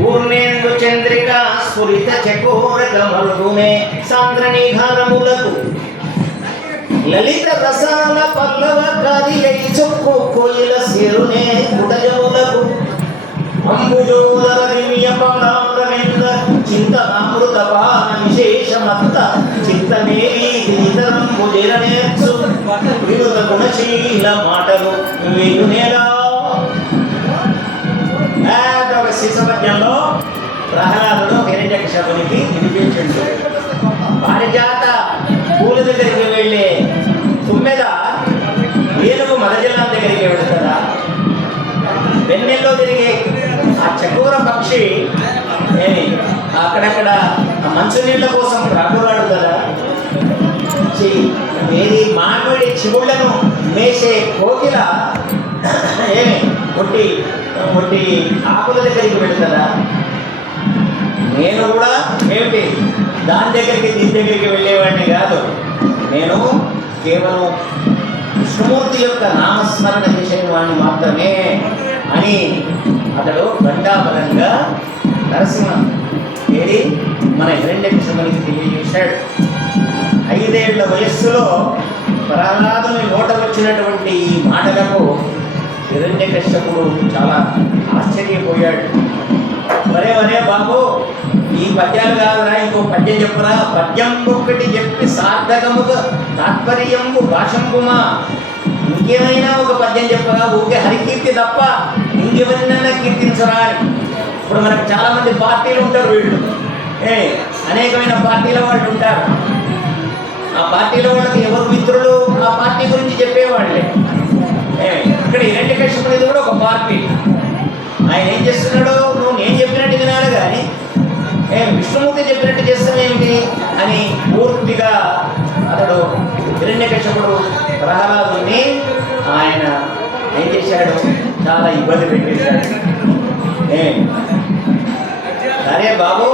పూర్ణేందు చంద్రిక స్ఫురిత చకోరక మరుగునే సాంద్రనిఘారములకు లలిత రసాల పల్లవ కాదిలై చొక్కు కోయిల సేరునే కుటజములకు అంబుజోదర దివ్య పౌరామృత చింతనామృత పాన విశేషమత్త చింతమేవి ఇతరంబు జరనేర్చు వినుత గుణశీల మాటలు వినునేలా. ఒక శిశుపద్యంలో ప్రహ్లాదుడు హిరణ్యకశపునికి వినిపించండు. పారిజాత పూల దగ్గరికి వెళ్ళే తుమ్మెద ఏనుగు మదజలం దగ్గరికి వెళుతుందా? వెన్నెల్లో తిరిగే ఆ చకోర పక్షి అక్కడక్కడ మంచునీళ్ళ కోసం రాకురాడు కదా. ఏది మామిడి చిగుళ్లను మేసే కోకిల ఒట్టి ఒట్టి ఆకుల దగ్గరికి వెళుతుందా? నేను కూడా ఏమిటి దాని దగ్గరికి దీని దగ్గరికి వెళ్ళేవాడిని కాదు. నేను కేవలం విష్ణుమూర్తి యొక్క నామస్మరణ చేసిన వాడిని మాత్రమే అని అతడు ఘంటాపరంగా నరసింహ ఏది మన హిరణ్యకశిపునికి తెలియజేశాడు. 5 ఏళ్ల వయస్సులో ప్రహ్లాదుని నోట వచ్చినటువంటి ఈ మాటలకు హిరణ్యకశ్యపుడు చాలా ఆశ్చర్యపోయాడు. వరే వరే బాబు, ఈ పద్యాలు కాదురా, ఇంకో పద్యం చెప్పురా. పద్యం ఒక్కటి చెప్పి సార్థకముగా తాత్పర్యంబు భాషంబుమా, ఇంకేమైనా ఒక పద్యం చెప్పరా, ఊకే హరికీర్తి తప్ప ఇంకెవరినైనా కీర్తించరా అని. ఇప్పుడు మనకు చాలామంది పార్టీలు ఉంటారు, వీళ్ళు అనేకమైన పార్టీల వాళ్ళు ఉంటారు. ఆ పార్టీల వాళ్ళకి ఎవరు మిత్రులు ఆ పార్టీ గురించి చెప్పేవాళ్ళే. ఇక్కడ హిరణ్యకశిపునిది కూడా ఒక పార్టీ. ఆయన ఏం చేస్తున్నాడు, నువ్వు నేను చెప్పినట్టు వినాలి కానీ విష్ణుమూర్తి చెప్పినట్టు చేస్తామేమిటి అని పూర్తిగా అతడు హిరణ్యకశిపుడు ప్రహ్లాదుని ఆయన ఏం చేశాడు, చాలా ఇబ్బంది పెట్టేశాడు. సరే బాబు,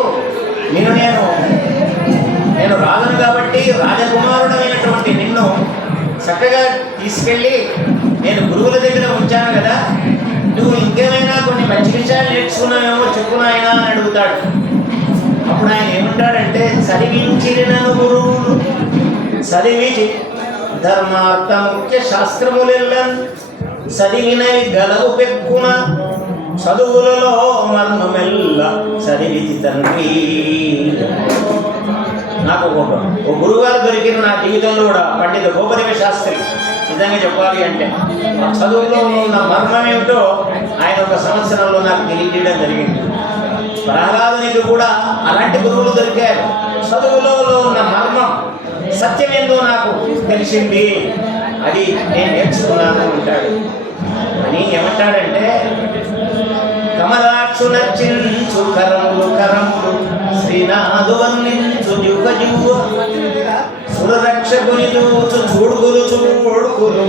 నేను రాజును కాబట్టి రాజకుమారుడమైనటువంటి నిన్ను చక్కగా తీసుకెళ్ళి నేను గురువుల దగ్గర ఉంచాను కదా, నువ్వు ఇంకేమైనా కొన్ని మంచి విషయాలు నేర్చుకున్నావేమో చెప్పునాయనా అని అడుగుతాడు. అప్పుడు ఆయన ఏమంటాడంటే, చదివించిన గురువులు చదివి ధర్మార్థ ముఖ్య శాస్త్రములెల్లా చదివినవి గలవు పెక్కున చదువులలో మర్మమెల్ల చదివితి తండ్రి. నాకు ఓ గురువుగారు దొరికిన నా జీవితంలో కూడా పండిత గోపదేవ శాస్త్రి. నిజంగా చెప్పాలి అంటే ఆ చదువులో ఉన్న మర్మం ఏమిటో ఆయన ఒక సంవత్సరంలో నాకు తెలియజేయడం జరిగింది. ప్రహ్లాదునికి కూడా అలాంటి గురువులు దొరికారు. చదువులో ఉన్న మర్మం సత్యమేందో నాకు తెలిసింది, అది నేను నేర్చుకున్నాను అంటాడు. అని ఏమంటాడంటే, కమలాక్షు నర్చించు కరములు కరములు శ్రీనాథు వర్ణించు యుగ యుగ సురరక్షకుని చూచు చూడుగులు చూడుకులు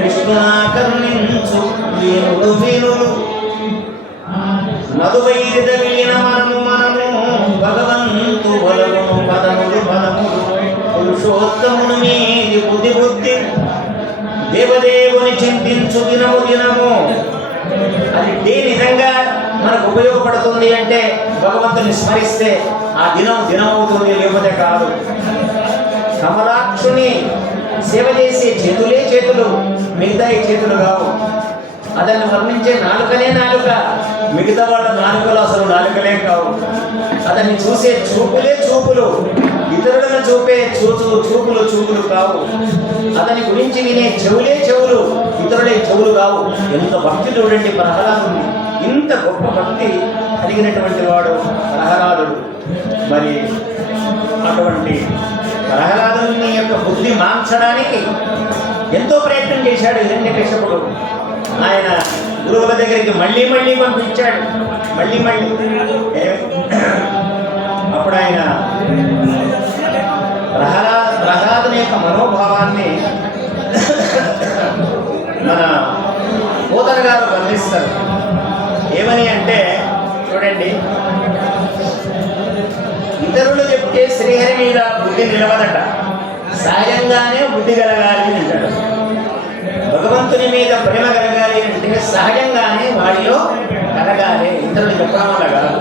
విష్ణునాకర్ణించు వీణులు వీణులు మధువైరి తగిలిన మనము భగవంతు బలమును పదములు పదములు పురుషోత్తమును మీది బుద్ధి బుద్ధి దేవదేవుని చింతించు దినము దినము. అది నిజంగా మనకు ఉపయోగపడుతుంది అంటే భగవంతుని స్మరిస్తే ఆ దినం అవుతుంది, లేకపోతే కాదు. కమలాక్షుని సేవ చేసే చేతులే చేతులు, మిగతా చేతులు కావు. అతన్ని వర్ణించే నాలుకనే నాలుక, మిగతా వాళ్ళ నాలుకలు అసలు నాలుకలే కావు. అతన్ని చూసే చూపులే చూపులు, ఇతరులను చూపే చూపులు కావు. అతని గురించి వినే చెవులే చెవులు, ఇతరులే చెవులు కావు. ఎంత భక్తి చూడండి ప్రహ్లాదుడు, ఇంత గొప్ప భక్తి కలిగినటువంటి వాడు ప్రహ్లాదుడు. మరి అటువంటి ప్రహ్లాదుని యొక్క బుద్ధి మాంచడానికి ఎంతో ప్రయత్నం చేశాడు హిరణ్యకశిపుడు. ఆయన గురువుల దగ్గరికి మళ్ళీ పంపించాడు, మళ్ళీ. అప్పుడు ఆయన ప్రహ్లాదుని యొక్క మనోభావాన్ని మన పోతన గారు వర్ణిస్తారు. ఏమని అంటే, చూడండి, ఇతరులు చెప్తే శ్రీహరి మీద బుద్ధి నిలవదట, సహజంగానే బుద్ధి కలగాలి అంటాడు. భగవంతుని మీద ప్రేమ కలగాలి అంటే సహజంగానే వాడిలో కలగాలి. ఇంత ఇతరులు చెప్పడం వల్ల కాదు,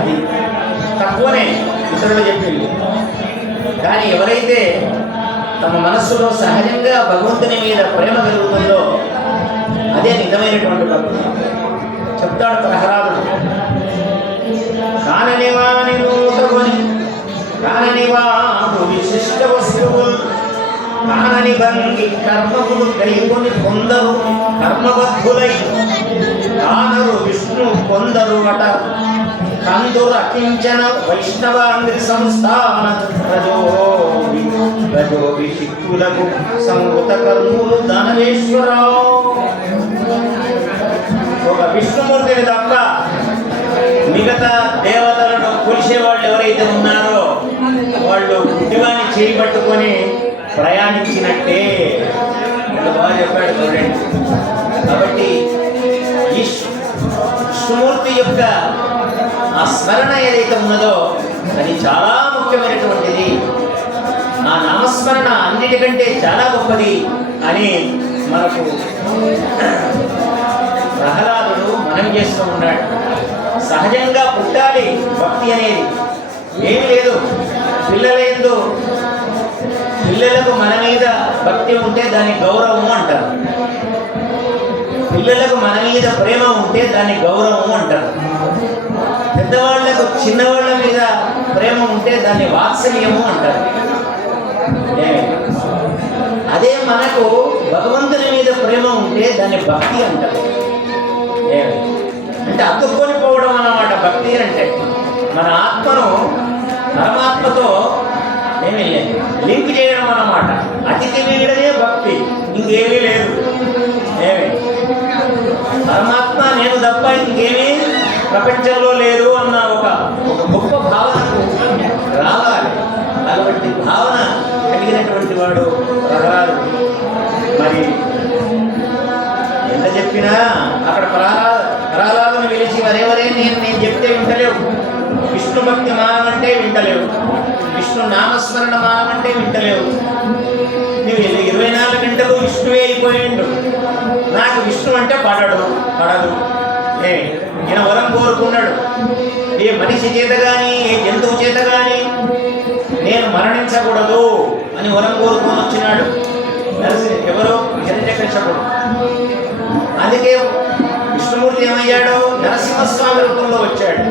అది తక్కువనే ఇతరులు చెప్పింది. కానీ ఎవరైతే తమ మనస్సులో సహజంగా భగవంతుని మీద ప్రేమ కలుగుతుందో అదే నిజమైనటువంటి భక్తి. చెప్తాడు ప్రహ్లాదుడు, కాననివాని నూతకొని కాననివాడు విశిష్ట వస్తువులు కానని భంగి కర్మములు కైకొని కొందరు కర్మబద్ధులై కానరు విష్ణు కొందరు అట కందుర కించన వైష్ణవాంగ్రి సంస్థాన రజోవి శిక్కులకు సంవృత కర్ములు దానవేశ్వరరావు. ఒక విష్ణుమూర్తిని తప్ప మిగతా దేవతలను కొలిసే వాళ్ళు ఎవరైతే ఉన్నారో వాళ్ళు గుడ్డివాణ్ణి చేయి పట్టుకొని ప్రయాణించినట్టే. బాగా చెప్పాడు చూడండి. కాబట్టి ఈ విష్ణుమూర్తి యొక్క ఆ స్మరణ ఏదైతే ఉన్నదో అది చాలా ముఖ్యమైనటువంటిది. ఆ నామస్మరణ అన్నిటికంటే చాలా గొప్పది అని మనకు ప్రహ్లాదుడు మనం చేస్తూ ఉన్నాడు. సహజంగా పుట్టాలి భక్తి అనేది, ఏమి లేదు. పిల్లలకు మన మీద భక్తి ఉంటే దాని గౌరవము అంటారు, పిల్లలకు మన మీద ప్రేమ ఉంటే దాన్ని గౌరవము అంటారు. పెద్దవాళ్లకు చిన్నవాళ్ళ మీద ప్రేమ ఉంటే దాన్ని వాత్సల్యము అంటారు. అదే మనకు భగవంతుని మీద ప్రేమ ఉంటే దాన్ని భక్తి అంటారు. అంటే అతుక్కొని పోవడం అన్నమాట భక్తి అంటే. మన ఆత్మను పరమాత్మతో ఏమీ లేదు, లింక్ చేయడం అన్నమాట. అతిథి వీడనే భక్తి, ఇంకేమీ లేదు. ఏమి పరమాత్మ నేను తప్ప ఇంకేమీ ప్రపంచంలో లేదు అన్న ఒక గొప్ప భావనకు రావాలి. అటువంటి భావన కలిగినటువంటి వాడు ప్రహ్లాదుడు. మరి ఎంత చెప్పినా అక్కడ ప్రహ్లాదుని పిలిచి వరేవరే నేను చెప్తే వింటలేవు, విష్ణు భక్తి మానమంటే వింటలేవు, విష్ణు నామస్మరణ మానమంటే వింటలేవు. నువ్వు 24 గంటలు విష్ణువే అయిపోయిండు. నాకు విష్ణు అంటే పడదు. ఈయన వరం కోరుకున్నాడు, ఏ మనిషి చేత కానీ ఏ జంతువు చేత కానీ నేను మరణించకూడదు అని వరం కోరుకొని వచ్చినాడు. ఎవరో హిరణ్యకశిపుడు. అందుకే విష్ణుమూర్తి ఏమయ్యాడు, నరసింహస్వామి రూపంలో వచ్చాడు.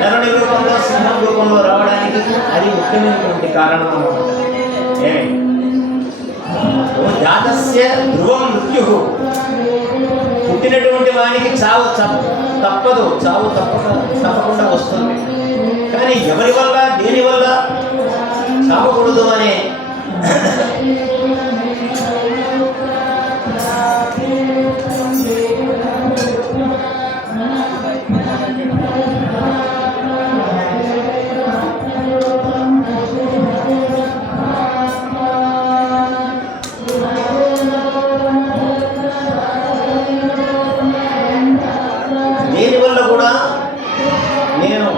నరుని రూపంలో సింహం రూపంలో రావడానికి అది ముఖ్యమైనటువంటి కారణం అన్నమాట. జాతస్య ధ్రువం మృత్యు, పుట్టినటువంటి వానికి చావు తప్పదు, చావు తప్పకుండా వస్తుంది. కానీ ఎవరి వల్ల దేని వల్ల చావకూడదు అనే దేనివల్ల కూడా నేను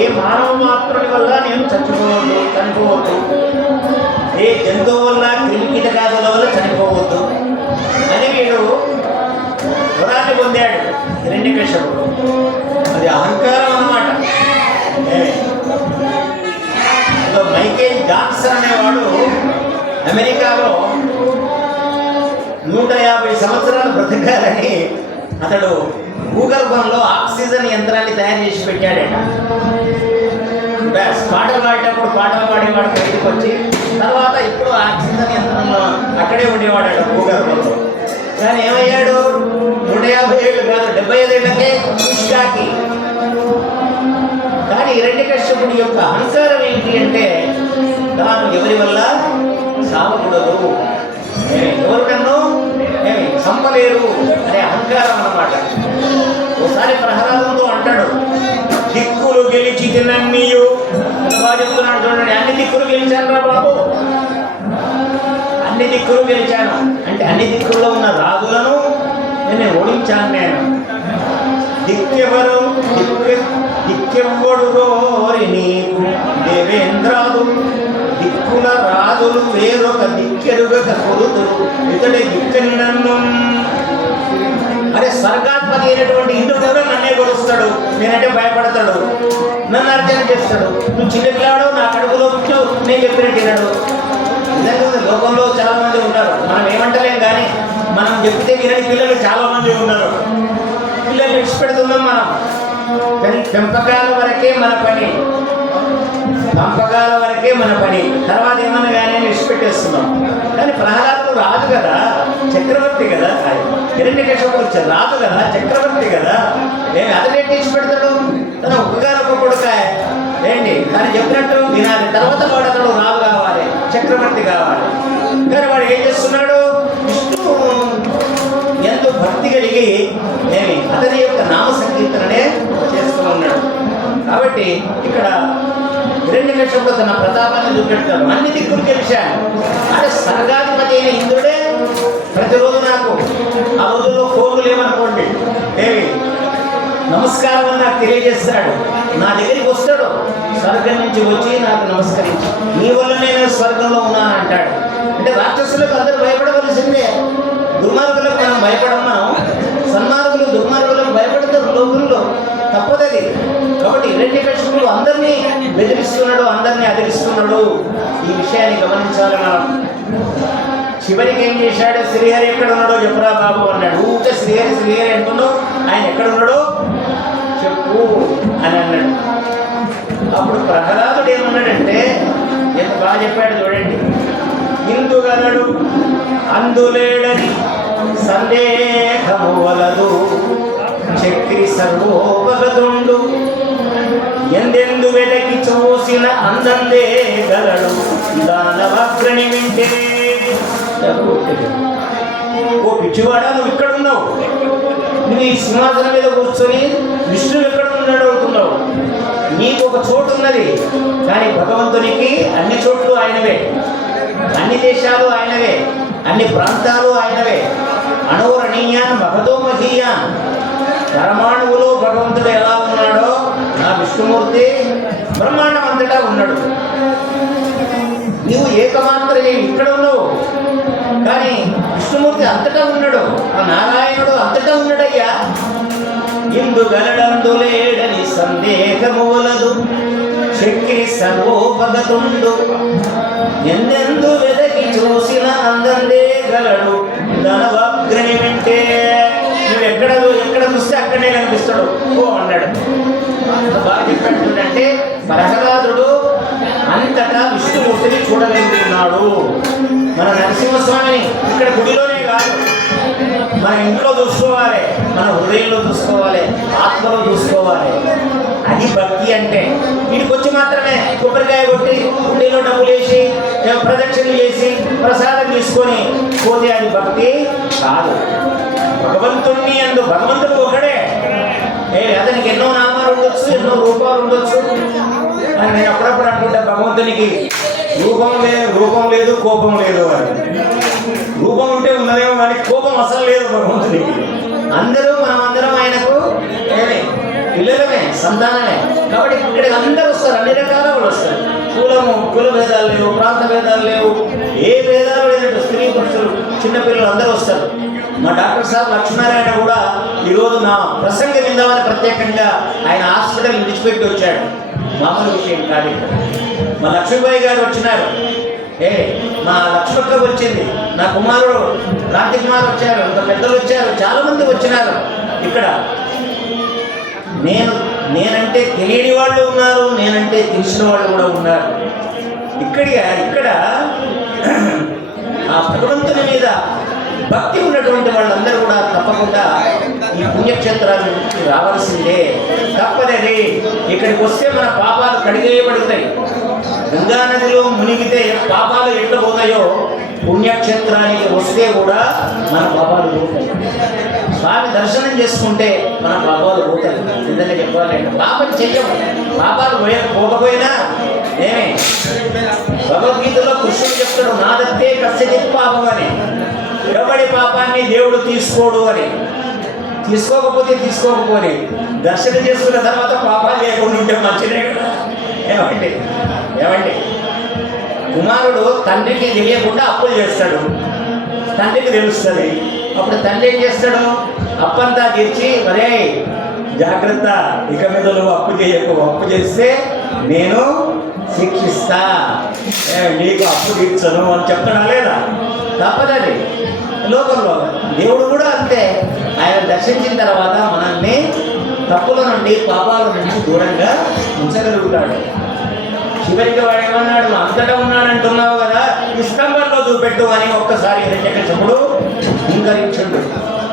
ఏ మానవ మాత్రుని వల్ల నేను చనిపోవద్దు, ఏ జంతువు వల్ల క్రిమికీటకాదుల వల్ల చనిపోవద్దు అని వీడు వరాన్ని పొందాడు హిరణ్యకశిపుడు. అది అహంకారం అన్నమాట. మైకేల్ జాక్సన్ అనేవాడు అమెరికాలో 150 సంవత్సరాలు బ్రతకాలని అతడు భూగర్భంలో ఆక్సిజన్ యంత్రాన్ని తయారు చేసి పెట్టాడట. పాటలు పాడేటప్పుడు పాటలు పాడేవాడు బయటకు వచ్చి తర్వాత ఇప్పుడు ఆక్సిజన్ యంత్రంలో అక్కడే ఉండేవాడట భూగర్భంలో. కానీ ఏమయ్యాడు, 150 ఏళ్ళు కాదు 75 ఏళ్ళకే ఇష్టాకి. కానీ హిరణ్యకశిపుడి యొక్క అహంకారం ఏంటి అంటే తాను ఎవరి వల్ల సావకూడదు, ఎవరు నన్ను చంపలేరు అనే అహంకారం అన్నమాట. ఒకసారి ప్రహ్లాదంతో అంటాడు, దిక్కులు గెలిచి తిన్నీయు. బాగా చెప్తున్నాడు చూడండి, అన్ని దిక్కులు గెలిచాను రా బాబు, అన్ని దిక్కులు గెలిచాను అంటే అన్ని దిక్కుల్లో ఉన్న రాజులను నేను ఓడించాను. నేను దిక్కెవరు దిక్కెవ్వడు రోరి నీకు దేవేంద్రాదు, దిక్కుల రాజులు వేరొక దిక్కెరుగక కొరుతురు ఇతడి దిక్కని నన్ను. అరే స్వర్గాధిపతి అయినటువంటి ఇంద్రుడు కూడా నన్నే కొలుస్తాడు, నేనంటే భయపడతాడు, నన్ను అర్చన చేస్తాడు. నువ్వు చిన్నపిల్లాడు, నా కడుపులో పుట్టు, నేను చెప్పినట్టు తినడు. నిజంగా లోకంలో చాలా మంది ఉన్నారు, మనం ఏమంటలేం కానీ మనం చెప్తే వినని పిల్లలు చాలా మంది ఉన్నారు. పిల్లలు విడిచిపెడుతున్నాం మనం, కానీ పెంపకాల వరకే మన పని, పంపకాల వరకే మన పని. తర్వాత ఏమన్నా కానీ విడిచిపెట్టేస్తున్నాం. కానీ ప్రహ్లాదుడు రాజు కదా, చక్రవర్తి కదా, హిరణ్యకశిపుడు రాజు కదా, చక్రవర్తి కదా, నేను అతను విడిచిపెడతాడు? తన ఒక్కగానొక్క కొడుక ఏంటి, తను చెప్పినట్టు వినాలి. తర్వాత వాడు అతడు రాజు కావాలి, చక్రవర్తి కావాలి. కానీ వాడు ఏం చేస్తున్నాడు? విష్ణు ఎంతో భక్తి కలిగి అతని యొక్క నామ సంకీర్తననే చేస్తూ ఉన్నాడు. కాబట్టి ఇక్కడ హిరణ్యకశిపుడు తన ప్రతాపాన్ని చూపెడతాడు. అన్ని దిక్కులు గెలిచాను. అదే స్వర్గాధిపతి అయిన ఇంద్రుడే ప్రతిరోజు నాకు ఆ రోజుల్లో ఫోన్లు లేవనుకోండి, నమస్కారం అని నాకు తెలియజేస్తాడు. నా దగ్గరికి వస్తాడు, స్వర్గం నుంచి వచ్చి నాకు నమస్కరించి నీ వల్ల నేను స్వర్గంలో ఉన్నాను అంటాడు. అంటే రాక్షసులకు అందరూ భయపడవలసిందే, దుర్మార్గులకు మనం భయపడం. మనం సన్మార్గులు దుర్మార్గులకు భయపడతారు లోకంలో, తప్పదది. కాబట్టి హిరణ్యకశిపుడు అందరినీ బెదిరిస్తున్నాడు, అందరినీ అదిరిస్తున్నాడు. ఈ విషయాన్ని గమనించాలి మనం. చివరికి ఏం చేశాడు? శ్రీహరి ఎక్కడ ఉన్నాడో చెప్పురా బాబు అన్నాడు. ఊరికే శ్రీహరి శ్రీహరి అంటున్నావు, ఆయన ఎక్కడ ఉన్నాడో చెప్పు అని అన్నాడు. అప్పుడు ప్రహ్లాదుడు ఏమన్నాడంటే, ఎంత బాగా చెప్పాడు చూడండి. ఇందుగలడు అందులేడని సందేహము వలదు, చక్రి సర్వోపగతుండు, ఎందెందు వెదకి చూసిన అందందే గలడు, దానవగ్రని వింటే. ఓ పిచ్చివాడా, నువ్వు ఇక్కడ ఉన్నావు, నువ్వు ఈ సింహాసనం మీద కూర్చొని విష్ణువు ఎక్కడ ఉన్నాడు అవుతున్నావు. నీకు ఒక చోటు ఉన్నది, కానీ భగవంతునికి అన్ని చోట్లు ఆయనవే, అన్ని దేశాలు ఆయనవే, అన్ని ప్రాంతాలు ఆయనవే. అణువురణీయాన్ మహతో మహీయాన్, పరమాణువులో భగవంతుడు ఎలా ఉన్నాడో ఆ విష్ణుమూర్తి బ్రహ్మాండం అంతటా ఉన్నాడు. నీవు ఏకమాత్రమే ఇక్కడ ఉన్నావు, కానీ విష్ణుమూర్తి అంతటా ఉన్నాడు, ఆ నారాయణుడు అంతటా ఉన్నాడయ్యా. ఇందు గలడందులేడని సందేహము వలదు, చక్రి సర్వోపగతుండు, ఎందెందు వెదకి చూసిన అందందే గలడు, ధనవగ్రని వింటే. నువ్వు ఎక్కడ చూస్తే అక్కడనే కనిపిస్తాడు ఓ అన్నాడు. బాగా చెప్పంటుందంటే ప్రహ్లాదుడు అంతటా విష్ణుమూర్తిని చూడగలుగుతున్నాడు. మన నరసింహస్వామిని ఇక్కడ గుడిలోనే కాదు, మన ఇంట్లో చూసుకోవాలి, మన హృదయంలో చూసుకోవాలి, ఆత్మలో చూసుకోవాలి. అది భక్తి అంటే. వీడికి వచ్చి మాత్రమే కొబ్బరికాయ కొట్టి గుడిలో డబ్బులు వేసి ప్రదక్షిణలు చేసి ప్రసాదం తీసుకొని పోతే అది భక్తి కాదు. భగవంతుణ్ణి అందు భగవంతుడు ఒకడే, అతనికి ఎన్నో నామాలు ఉండొచ్చు, ఎన్నో రూపాలు ఉండొచ్చు. అని నేను అప్పుడప్పుడు అనుకుంటా, భగవంతునికి రూపం లేదు కోపం లేదు అని. రూపం ఉంటే ఉన్నదేమో కానీ కోపం అసలు లేదు భగవంతునికి. మనమందరం ఆయనకు పిల్లలమే, సంతానమే. కాబట్టి ఇక్కడికి అందరూ వస్తారు, అన్ని రకాల వాళ్ళు వస్తారు. కుల భేదాలు లేవు, ప్రాంత భేదాలు లేవు, ఏ భేదాలు లేనట్టు స్త్రీ పురుషులు చిన్నపిల్లలు అందరూ వస్తారు. మా డాక్టర్ సాబ్ లక్ష్మీనారాయణ కూడా ఈరోజు నా ప్రసంగం విందామని ప్రత్యేకంగా ఆయన హాస్పిటల్ విడిచిపెట్టి వచ్చాడు. మామూలు విషయం కాదు. మా లక్ష్మీబాయి గారు వచ్చినారు, మా లక్ష్మక్క వచ్చింది, నా కుమారుడు రాంతి కుమార్ వచ్చారు, ఇంకా పెద్దలు వచ్చారు, చాలా మంది వచ్చినారు. ఇక్కడ నేనంటే తెలియని వాళ్ళు ఉన్నారు, నేనంటే తెలిసిన వాళ్ళు కూడా ఉన్నారు. ఇక్కడ ఆ భగవంతుని మీద భక్తి ఉన్నటువంటి వాళ్ళందరూ కూడా తప్పకుండా ఈ పుణ్యక్షేత్రానికి రావాల్సిందే, తప్పదే. ఇక్కడికి వస్తే మన పాపాలు కడిగేయబడతాయి. గంగా నదిలో మునిగితే పాపాలు ఎట్లా పోతాయో, పుణ్యక్షేత్రానికి వస్తే కూడా మన పాపాలు పోతాయి. స్వామి దర్శనం చేసుకుంటే మన పాపాలు పోతాయి. నిజంగా చెప్పాలంటే పాపం చెయ్యము, పాపాలు పోకపోయినా ఏమే. భగవద్గీతలో కృష్ణుడు చెప్తాడు, నాదత్తే కస్యచిత్ పాపం అని. ఎవడి పాపాన్ని దేవుడు తీసుకోడు అని. తీసుకోకపోతే దర్శనం చేసుకున్న తర్వాత పాపాలు లేకుండా ఉంటే మంచిదే కదా. ఏమండి కుమారుడు తండ్రికి తెలియకుండా అప్పులు చేస్తాడు, తండ్రికి తెలుస్తుంది. అప్పుడు తండ్రి ఏం చేస్తాడు? అప్పంతా తీర్చి, మరే జాగ్రత్త, ఇక మీద నువ్వు అప్పు చేయకు, అప్పు చేస్తే నేను శిక్షిస్తా, నీకు అప్పు తీర్చను అని చెప్తాడా లేదా? తప్పదది. లోకంలో దేవుడు కూడా అంతే. ఆయన దర్శించిన తర్వాత మనల్ని తప్పుల నుండి, పాపాల నుంచి దూరంగా ఉంచగలుగుతాడు. చివరికి వాడు ఏమన్నాడు? అంతటా ఉన్నాడంటున్నావు కదా, ఈ స్తంభంలో చూపెట్టు అని ఒక్కసారి హిరణ్యకశిపుడు ఇంకరించుండు.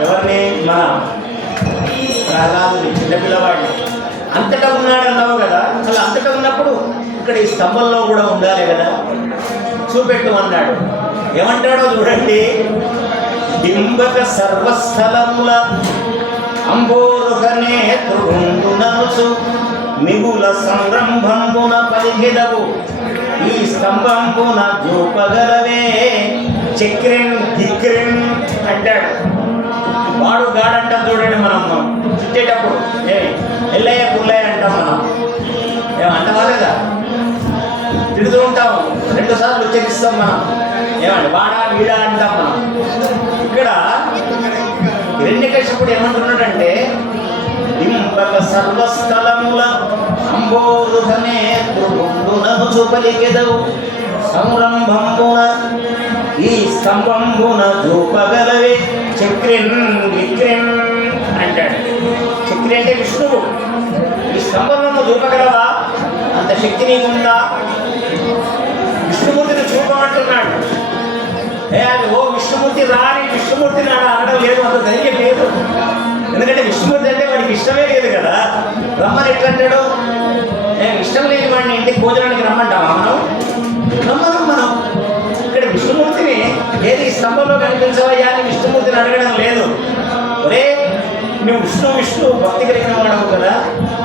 ఎవరిని? మన ప్రహ్లాదుని, చిన్నపిల్లవాడిని. అంతటా ఉన్నాడన్నావు కదా, అసలు అంతటా ఉన్నప్పుడు ఇక్కడ ఈ స్తంభంలో కూడా ఉండాలి కదా, చూపెట్టు అన్నాడు. ఏమంటాడో చూడండి. బింబక సర్వస్థలముల అంబోరుగనే తుడుండుననుచు మిగుల సంరంభంబున పలికెదవు ఈ స్తంభంబున చూపగలవే చక్రిన్ దిక్రిన్ అంటాడు. వాడు గాడంటాం చూడండి. మనం చుట్టేటప్పుడు ఎల్లయ్య పుల్లయ్య అంటాం. మనం ఏమంటావా లేదా? తిడుతూ ఉంటాం, 2 సార్లు ఉచ్చరిస్తాం మనం. ఏమండి? వాడా వీడా అంటాం మనం. ఇక్కడ హిరణ్యకశిపుడు ఏమంటున్నాడంటే, బింబక సర్వస్థలముల అంబోరుహనే త్రుగుండుననుచు పలికెదవు సంరంభంబున ఈ స్తంభంబున చూపగలవే చక్రిన్ విక్రిన్ అంటాడు. చక్రి అంటే విష్ణువు. ఈ స్తంభంలో చూపగలవా? అంత శక్తి నీకుందా? విష్ణుమూర్తిని చూపమంటున్నాడు. అది ఓ విష్ణుమూర్తి రాని, విష్ణుమూర్తిని అనడం లేదు, అంత ధైర్యం లేదు. ఎందుకంటే విష్ణుమూర్తి అంటే వాడికి ఇష్టమే లేదు కదా. రమ్మని ఎట్లంటాడు? ఇష్టం లేని వాడిని ఇంటికి భోజనానికి రమ్మంటావా మనం? రమ్మను మనం. ఇక్కడ విష్ణుమూర్తిని ఏది స్తంభంలో కనిపించవయ్యా అని విష్ణుమూర్తిని అడగడం లేదు. ఒరే, నువ్వు విష్ణు భక్తి కలిగిన వాడవు కదా,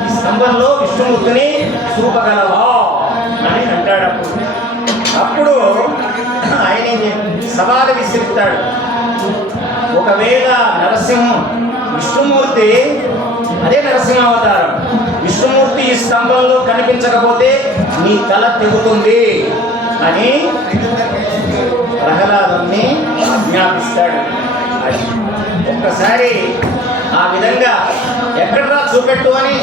ఈ స్తంభంలో విష్ణుమూర్తిని చూపగలవా అని అంటాడు. అప్పుడు ఆయన సవాలు విసిరుతాడు. ఒకవేళ నరసింహం విష్ణుమూర్తి, అదే నరసింహావతారం, విష్ణుమూర్తి ఈ స్తంభంలో కనిపించకపోతే నీ తల తెగుతుంది అని ప్రహ్లాదుని ఆజ్ఞాపిస్తాడు. ఒక్కసారి ఆ విధంగా ఎక్కడరా చూపెట్టు అని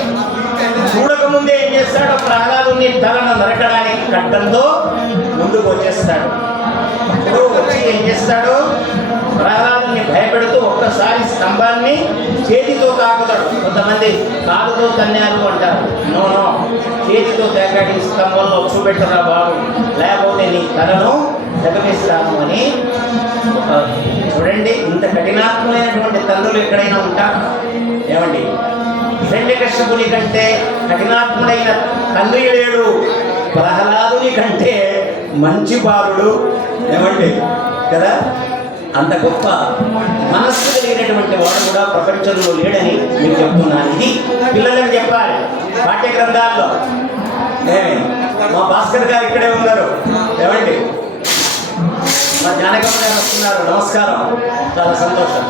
చూడకముందే ఏం చేస్తాడు? ప్రహ్లాదుని తలను నరకడానికి ఖడ్డంతో ముందుకు వచ్చేస్తాడు. ఇప్పుడు వచ్చి ఏం చేస్తాడు? ప్రహ్లాదుని భయపెడుతూ ఒక్కసారి స్తంభాన్ని చేతితో తాకుతాడు. కొంతమంది కాలుతో తన్నారు అంటారు. నో, చేతితో తాకాడి స్తంభంలో చూపెట్టరా బాబు, లేకపోతే నీ తలను తెగవేస్తాను అని. చూడండి, ఇంత కఠినాత్మైనటువంటి తండ్రులు ఎక్కడైనా ఉంటారు? ఏమండి? హిరణ్యకశిపుని కంటే కఠినాత్ముడైన తండ్రి లేడు. ప్రహ్లాదుని కంటే మంచి బాలుడు, ఏమండి కదా, అంత గొప్ప మనస్సు కలిగినటువంటి వాడు కూడా ప్రపంచంలో లేడని మీకు చెప్తున్నాను. ఇది పిల్లలకు చెప్పాలి పాఠ్య గ్రంథాల్లో. మా భాస్కర్ గారు ఇక్కడే ఉన్నారు. ఏమండి? మా జానకమ్మ గారు వస్తున్నారు. నమస్కారం, చాలా సంతోషం.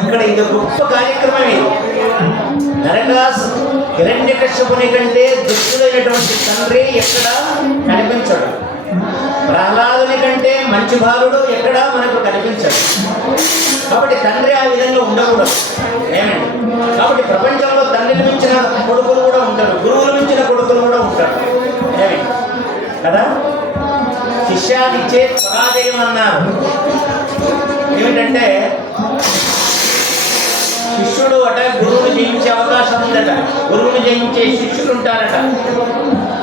ఎక్కడ ఇది గొప్ప కార్యక్రమం. ఇది నరకాసు హిరణ్యకశిపుని కంటే దుష్టుడైనటువంటి తండ్రి ఎక్కడ కనిపించడు. ప్రహ్లాదుని కంటే మంచి బాలుడు ఎక్కడ మనకు కనిపించడు. కాబట్టి తండ్రి ఆ విధంగా ఉండకూడదు. ఏమండి? కాబట్టి ప్రపంచంలో తండ్రిని మించిన కొడుకులు కూడా ఉంటారు, గురువులు మించిన కొడుకులు కూడా ఉంటారు. ఏమి కదా? శిష్యానిచ్చే పరాజయం అన్నారు. ఏమిటంటే శిష్యుడు అట గురువుని జయించే అవకాశం ఉందట, గురువుని జయించే శిష్యులు ఉంటారట.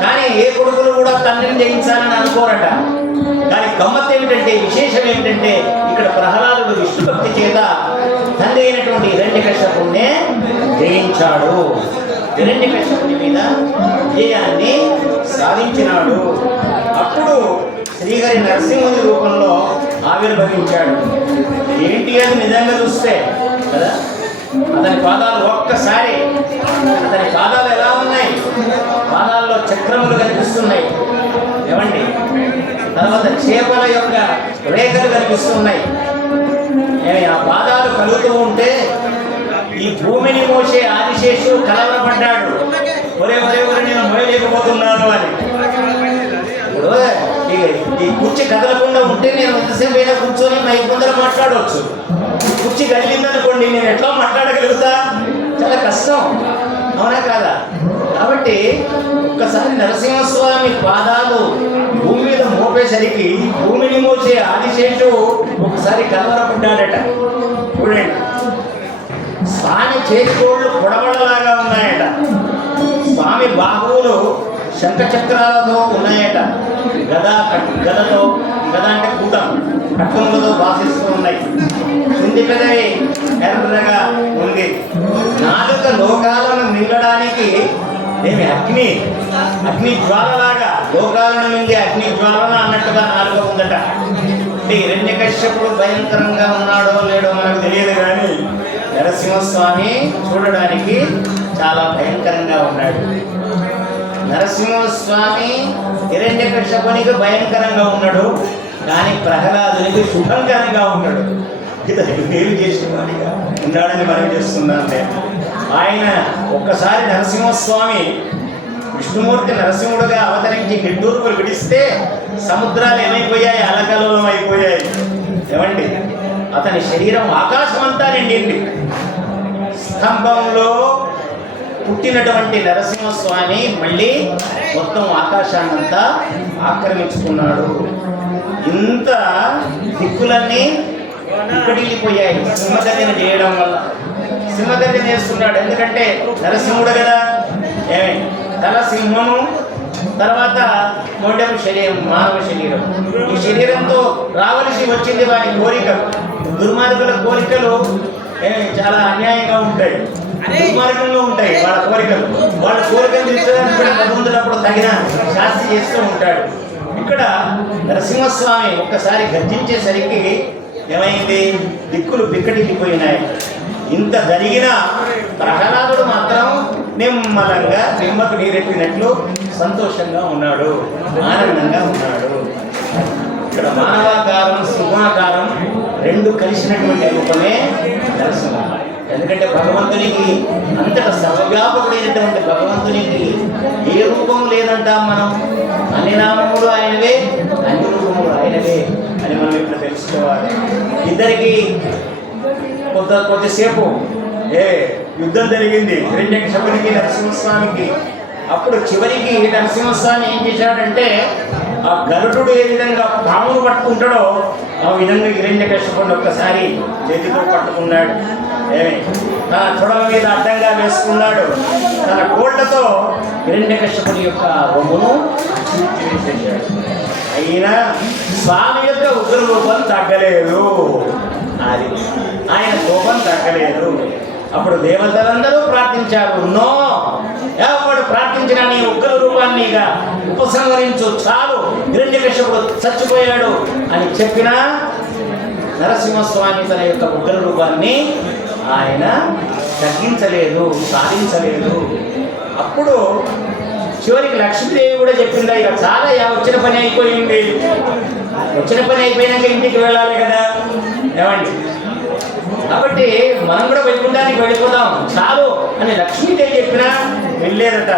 కానీ ఏ కొడుకులు కూడా తండ్రిని జయించాలని అనుకోరట. కానీ గమ్మత్ ఏమిటంటే, విశేషం ఏమిటంటే, ఇక్కడ ప్రహ్లాదుడు విష్ణుభక్తి చేత తండ్రి అయినటువంటి హిరణ్యకశిపుణ్ణి జయించాడు. హిరణ్యకశిపుని మీద విజయాన్ని సాధించినాడు. అప్పుడు శ్రీహరి నరసింహుని రూపంలో ఆవిర్భవించాడు. ఏంటి అది నిజంగా చూస్తే కదా, అతని పాదాలు ఒక్కసారి, అతని పాదాలు ఎలా ఉన్నాయి? పాదాల్లో చక్రములు కనిపిస్తున్నాయి. ఏమండి? తర్వాత చేపల యొక్క రేఖలు కనిపిస్తున్నాయి. ఆ పాదాలు కలుగుతూ ఉంటే ఈ భూమిని మోసే ఆదిశేషు కలవరపడ్డాడు. ఒరే నేను మోయలేకపోతున్నాను అని. ఇప్పుడు ఇక ఈ కుర్చీ కదలకుండా ఉంటే నేను ఎంతసేపు అయినా కూర్చొని మైక్ ముందర మాట్లాడవచ్చు. కుర్చీ కదిలిందనుకోండి నేను ఎట్లా మాట్లాడగలుగుతా? చాలా కష్టం, అవునా కాదా? కాబట్టి ఒక్కసారి నరసింహస్వామి పాదాలు భూమి మీద మోపేసరికి భూమిని మోసే ఆదిశేషువు ఒకసారి కలవరపడ్డాడట. చూడండి, స్వామి చేతికోళ్ళు పొడవడలాగా ఉన్నాయట, స్వామి బాహువులు శంఖచక్రాలతో ఉన్నాయట, గదతో గద అంటే కూటం కట్టుములతో భాషిస్తూ ఉన్నాయి, కింది పెదవి ఎర్రగా ఉంది, నాలుక లోకాలను మింగడానికి ఏమి అగ్ని జ్వాలలాగా లోకాలను మింగే అగ్ని జ్వాలన అన్నట్టుగా నాలుక ఉందట. అంటే హిరణ్యకశ్యపుడు భయంకరంగా ఉన్నాడో లేడో మనకు తెలియదు, కానీ నరసింహస్వామి చూడడానికి చాలా భయంకరంగా ఉన్నాడు. నరసింహస్వామి హిరణ్యకశ్యపునికి భయంకరంగా ఉన్నాడు, కానీ ప్రహ్లాదునికి శుభంకరంగా ఉన్నాడు. మేలు చేసిన వాడిగా ఉన్నాడని మనం చేస్తున్నాం. ఆయన ఒక్కసారి నరసింహస్వామి విష్ణుమూర్తి నరసింహుడుగా అవతరించి నిట్టూర్పులు విడిస్తే సముద్రాలు ఏమైపోయాయి? అలకలోలం అయిపోయాయి. ఏమండి, అతని శరీరం ఆకాశం అంతా నిండింది. స్తంభంలో పుట్టినటువంటి నరసింహస్వామి మళ్ళీ మొత్తం ఆకాశాన్నంతా ఆక్రమించుకున్నాడు. ఇంత దిక్కులన్నీ ఇక్కడిపోయాయి సింహగర్జన చేయడం వల్ల. సింహగర్జన చేస్తున్నాడు ఎందుకంటే నరసింహుడు కదా. తల సింహము, తర్వాత మొండెం శరీరం, మానవ శరీరం. ఈ శరీరంతో రావలసి వచ్చింది వారి కోరికలు. దుర్మార్గుల కోరికలు చాలా అన్యాయంగా ఉంటాయి, దుర్మార్గంగా ఉంటాయి వాళ్ళ కోరికలు. వాళ్ళ కోరికలు తీర్చడానికి కూడా భగవంతుడప్పుడు తగిన శాస్తి చేస్తూ ఉంటాడు. ఇక్కడ నరసింహస్వామి ఒక్కసారి గర్జించేసరికి ఏమైంది? దిక్కులు బిక్కటిల్లిపోయినాయి. ఇంత జరిగినా ప్రహ్లాదుడు మాత్రం నిమ్మలంగా నిమ్మకు నీరెట్టినట్లు సంతోషంగా ఉన్నాడు, ఆనందంగా ఉన్నాడు. ఇక్కడ మానవాకారం సింహాకారం రెండు కలిసినటువంటి రూపమే నరసింహ. ఎందుకంటే భగవంతునికి అంతటా సర్వవ్యాపకుడైనటువంటి భగవంతునికి ఏ రూపం లేదంటాం మనం. అన్ని నామములు ఆయనవే, అన్ని రూపములు ఆయనవే అని మనం ఇప్పుడు తెలుసుకోవాలి. ఇద్దరికి కొద్దిసేపు యుద్ధం జరిగింది హిరణ్యకశిపునికి నరసింహస్వామికి. అప్పుడు చివరికి నరసింహస్వామి ఏం చేశాడంటే ఆ గరుడు ఏ విధంగా పామును పట్టుకుంటాడో ఆ విధంగా హిరణ్యకశిపుని ఒక్కసారి చేతితో పట్టుకున్నాడు. తన తొడల మీద అడ్డంగా వేసుకున్నాడు. తన కోళ్లతో హిరణ్యకశిపుని యొక్క బొమ్మను తీసివేసేశాడు. అయినా స్వామి యొక్క ఉగ్ర రూపం తగ్గలేదు, అది ఆయన కోపం తగ్గలేదు. అప్పుడు దేవతలందరూ ప్రార్థించారు, నో, ఎవడు ప్రార్థించిన నీ ఉగ్ర రూపాన్ని ఇక ఉపసంహరించు, చాలు, హిరణ్యకశిపుడు చచ్చిపోయాడు అని చెప్పినా నరసింహస్వామి తన యొక్క ఉగ్ర రూపాన్ని ఆయన తగ్గించలేదు, సాధించలేదు. అప్పుడు చివరికి లక్ష్మీదేవి కూడా చెప్పిందా, ఇక చాలా వచ్చిన పని అయిపోయింది, వచ్చిన పని అయిపోయినాక ఇంటికి వెళ్ళాలి కదా. ఏమండి, కాబట్టి మనం కూడా వైకుంఠానికి వెళ్ళిపోదాం చాలు అని లక్ష్మీదేవి చెప్పినా వెళ్ళేదట.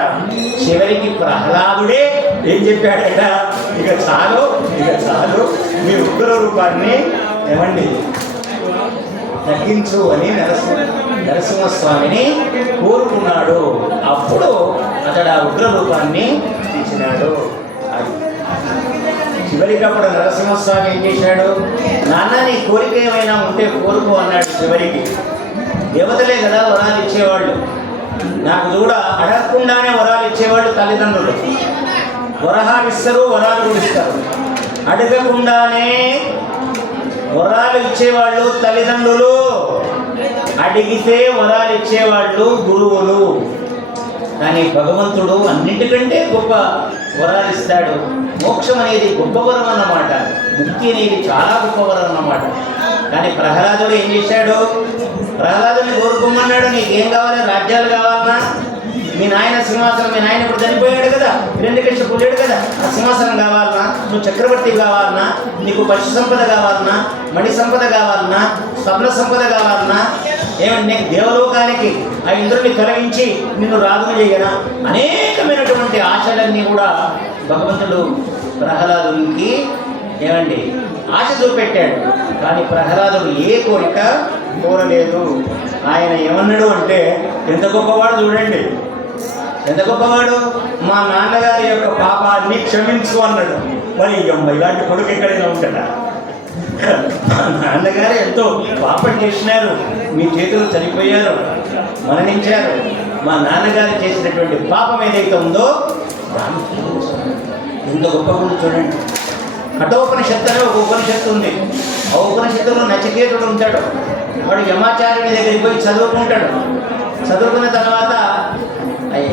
చివరికి ప్రహ్లాదుడే ఏం చెప్పాడట, ఇక చాలు, ఇక చాలు, మీ ఉగ్ర రూపాన్ని ఏమండి తగ్గించు అని నరసింహస్వామిని కోరుకున్నాడు. అప్పుడు అతడు ఆ ఉగ్ర రూపాన్ని ఇచ్చినాడు. అది చివరికి అప్పుడు నరసింహస్వామి ఏం చేశాడు, నాన్న నీ కోరిక ఏమైనా ఉంటే కోరుకో అన్నాడు. చివరికి దేవతలే కదా వరాలు ఇచ్చేవాళ్ళు, నాకు కూడా అడగకుండానే వరాలు ఇచ్చేవాళ్ళు తల్లిదండ్రులు. వరహాలు ఇస్తారు, వరాలు కూడా ఇస్తారు. అడగకుండానే వరాలు ఇచ్చేవాళ్ళు తల్లిదండ్రులు, అడిగితే వరాలు ఇచ్చేవాళ్ళు గురువులు. కానీ భగవంతుడు అన్నింటికంటే గొప్ప వరాలు ఇస్తాడు. మోక్షం అనేది గొప్ప వరం అన్నమాట, ముక్తి అనేది చాలా గొప్ప వరం అన్నమాట. కానీ ప్రహ్లాదుడు ఏం చేశాడు, ప్రహ్లాదుని కోరుకోమన్నాడు, నీకేం కావాలి, రాజ్యాలు కావాలన్నా, మీ నాయన సింహాసనం, మీ నాయన ఇప్పుడు చనిపోయాడు కదా, హిరణ్యకశిపుడు లేడు కదా, ఆ సింహాసనం కావాలన్నా, నువ్వు చక్రవర్తి కావాలన్నా, నీకు పశు సంపద కావాలన్నా, మణి సంపద కావాలన్నా, స్వర్ణ సంపద కావాలన్నా, ఏమంటే నీకు దేవలోకానికి ఆ ఇంద్రుని తొలగించి నిన్ను రాజును చేయనా, అనేకమైనటువంటి ఆశలన్నీ కూడా భగవంతుడు ప్రహ్లాదునికి ఏమండి ఆశ చూపెట్టాడు. కానీ ప్రహ్లాదుడు ఏ కోరిక కోరలేదు. ఆయన ఏమన్నాడు అంటే, ఎంత గొప్పవాడు చూడండి, ఎంత గొప్పవాడు, మా నాన్నగారి యొక్క పాపాన్ని క్షమించు అన్నాడు. మరి ఇలాంటి కొడుకు ఎక్కడైనా ఉంటాడా? మా నాన్నగారు ఎంతో పాపం చేసినారు, మీ చేతులు చనిపోయారు, మరణించారు. మా నాన్నగారు చేసినటువంటి పాపం ఏదైతే ఉందో దాన్ని ఎంత గొప్పగా చూడండి. కఠోపనిషత్తు అనే ఒక ఉపనిషత్తు ఉంది. ఆ ఉపనిషత్తులో నచికేతుడు ఉంటాడు. వాడు యమాచార్యుని దగ్గరికి పోయి చదువుకుంటాడు. చదువుకున్న తర్వాత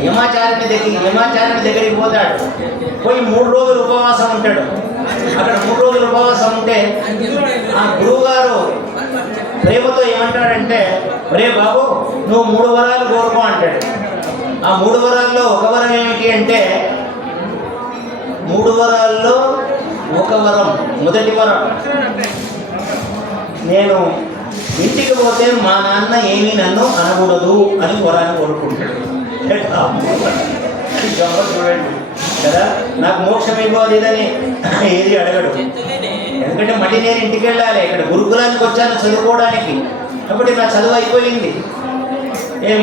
యమాచార్యుని దగ్గరికి పోతాడు. పోయి 3 రోజులు ఉపవాసం ఉంటాడు. అక్కడ 3 రోజులు ఉపవాసం ఉంటే ఆ గురువు గారు ప్రేమతో ఏమంటాడంటే, రే బాబు నువ్వు 3 వరాలు కోరుకో అంటాడు. ఆ 3 వరాల్లో ఒక వరం ఏమిటి అంటే, 3 వరాల్లో ఒక వరం, మొదటి వరం, నేను ఇంటికి పోతే మా నాన్న ఏమీ నన్ను అనకూడదు అని వరాన్ని కోరుకుంటాడు. చూడండి కదా, నాకు మోక్షం ఇవ్వాలి ఇదని ఏది అడగడు. ఎందుకంటే మళ్ళీ నేను ఇంటికి వెళ్ళాలి. ఇక్కడ గురుకులానికి వచ్చాను చదువుకోవడానికి, కాబట్టి నా చదువు అయిపోయింది,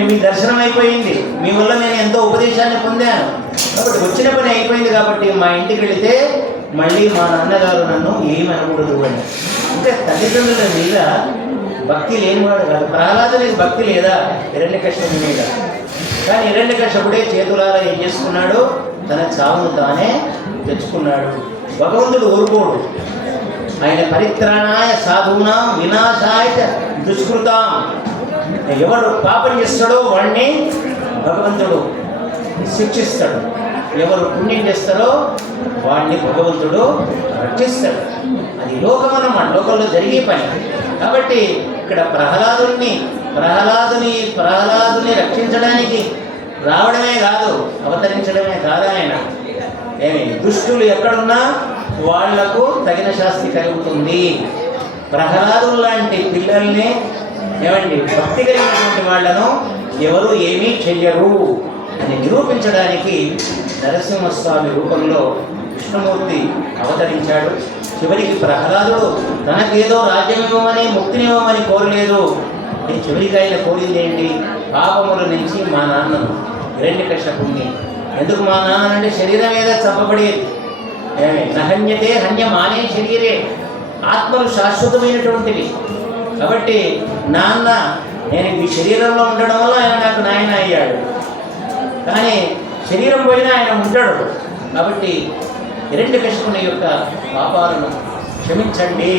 మీ దర్శనం అయిపోయింది, మీ వల్ల నేను ఎంతో ఉపదేశాన్ని పొందాను, కాబట్టి వచ్చిన పని అయిపోయింది. కాబట్టి మా ఇంటికి వెళితే మళ్ళీ మా నాన్నగారు నన్ను ఏమి అనకూడదు అని. అంటే తల్లిదండ్రుల మీద భక్తి లేనివాడు కాదు. ప్రహ్లాదునికి భక్తి లేదా హిరణ్యకశ్యపుని మీద. కానీ హిరణ్యకశ్యపుడే చేతులారా ఏం చేసుకున్నాడు, తన చావును తానే తెచ్చుకున్నాడు. భగవంతుడు ఊరుకోడు. ఆయన పరిత్రాణాయ సాధూనాం వినాశాయ దుష్కృతాం. ఎవడు పాపం చేస్తాడో వాడిని భగవంతుడు శిక్షిస్తాడు, ఎవరు పుణ్యం చేస్తారో వాడిని భగవంతుడు రక్షిస్తాడు. అది లోకం అన్నమాట, లోకంలో జరిగే పని. కాబట్టి ఇక్కడ ప్రహ్లాదుని రక్షించడానికి రావడమే కాదు, అవతరించడమే కాదు. ఆయన దుష్టులు ఎక్కడున్నా వాళ్లకు తగిన శాస్తి కలుగుతుంది. ప్రహ్లాదులు లాంటి పిల్లల్ని భక్తి కలిగినటువంటి వాళ్లను ఎవరు ఏమీ చెయ్యరు అని నిరూపించడానికి నరసింహస్వామి రూపంలో విష్ణుమూర్తి అవతరించాడు. చివరికి ప్రహ్లాదుడు తనకేదో రాజ్యం ఇవ్వమని, ముక్తినివ్వమని కోరలేదు. చివరికి ఆయన కోరింది ఏంటి, పాపముల నుంచి మా నాన్నను హిరణ్యకశ్యపుణ్ణి. ఎందుకు మా నాన్న అంటే శరీరం మీద చంపబడేది. నహన్యతే హన్యమానే శరీరే, ఆత్మలు శాశ్వతమైనటువంటివి. కాబట్టి నాన్న నేను ఈ శరీరంలో ఉండడం వల్ల ఆయన నాకు నాయన అయ్యాడు, కానీ శరీరం పోయినా ఆయన ఉంటాడు. కాబట్టి హిరణ్యకశ్యపుని యొక్క పాపాలను క్షమించండి,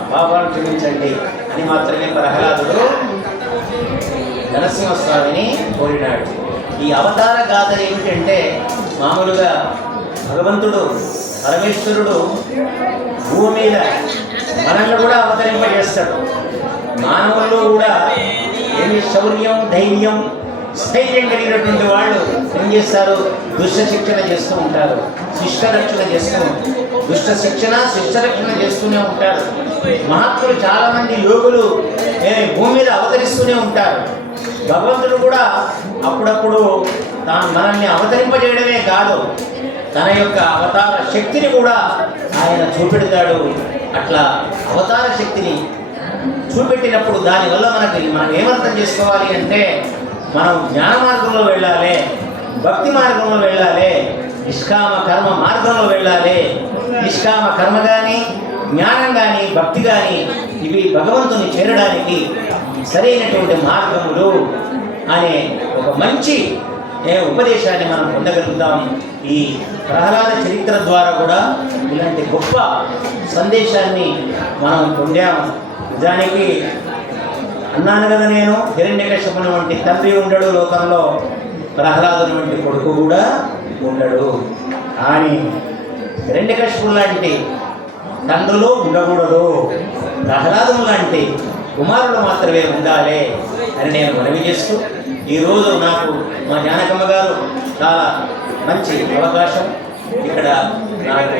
ఆ పాపాలను క్షమించండి అని మాత్రమే ప్రహ్లాదుడు నరసింహస్వామిని కోరినాడు. ఈ అవతార గాథ ఏమిటంటే, మామూలుగా భగవంతుడు పరమేశ్వరుడు భూమి మీద మనల్ని కూడా అవతరింపజేస్తాడు. మానవుల్లో కూడా ఏమి శౌర్యం, ధైర్యం, స్థైర్యం కలిగినటువంటి వాళ్ళు ఏం చేస్తారు, దుష్ట శిక్షణ చేస్తూ ఉంటారు, శిష్టరక్షణ చేస్తూ శిష్టరక్షణ చేస్తూనే ఉంటారు. మహాత్ములు చాలామంది యోగులు భూమి మీద అవతరిస్తూనే ఉంటారు. భగవంతుడు కూడా అప్పుడప్పుడు మనల్ని అవతరింపజేయడమే కాదు, తన యొక్క అవతార శక్తిని కూడా ఆయన చూపెడతాడు. అట్లా అవతార శక్తిని చూపెట్టినప్పుడు దానివల్ల మనం ఏమర్థం చేసుకోవాలి అంటే, మనం జ్ఞాన మార్గంలో వెళ్ళాలి, భక్తి మార్గంలో వెళ్ళాలి, నిష్కామ కర్మ మార్గంలో వెళ్ళాలి. నిష్కామ కర్మ కానీ, జ్ఞానం కానీ, భక్తి కానీ ఇవి భగవంతుని చేరడానికి సరైనటువంటి మార్గములు అనే ఒక మంచి ఉపదేశాన్ని మనం పొందగలుగుతాం. ఈ ప్రహ్లాద చరిత్ర ద్వారా కూడా ఇలాంటి గొప్ప సందేశాన్ని మనం పొందాం. నిజానికి అన్నాను కదా నేను, హిరణ్యకశ్యపుని వంటి తండ్రి ఉండడు లోకంలో, ప్రహ్లాదుని వంటి కొడుకు కూడా ఉండడు. కానీ హిరణ్యకశ్యపుని లాంటి తండ్రులు ఉండకూడదు, ప్రహ్లాదుని లాంటి కుమారులు మాత్రమే ఉండాలి అని నేను మనవి చేస్తూ, ఈరోజు నాకు మా జానకమ్మ గారు చాలా మంచి అవకాశం, ఇక్కడ నాకు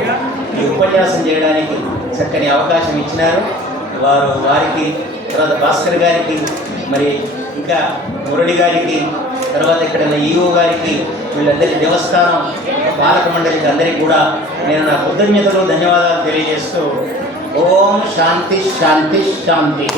ఈ ఉపన్యాసం చేయడానికి చక్కని అవకాశం ఇచ్చినారు. వారికి తర్వాత భాస్కర్ గారికి, మరి ఇంకా మురళి గారికి, తర్వాత ఇక్కడ ఉన్న ఈఓ గారికి, వీళ్ళందరి దేవస్థానం పాలక మండలికి అందరికీ కూడా నేను నా కృతజ్ఞతలు ధన్యవాదాలు తెలియజేస్తూ ఓం శాంతి శాంతి శాంతి.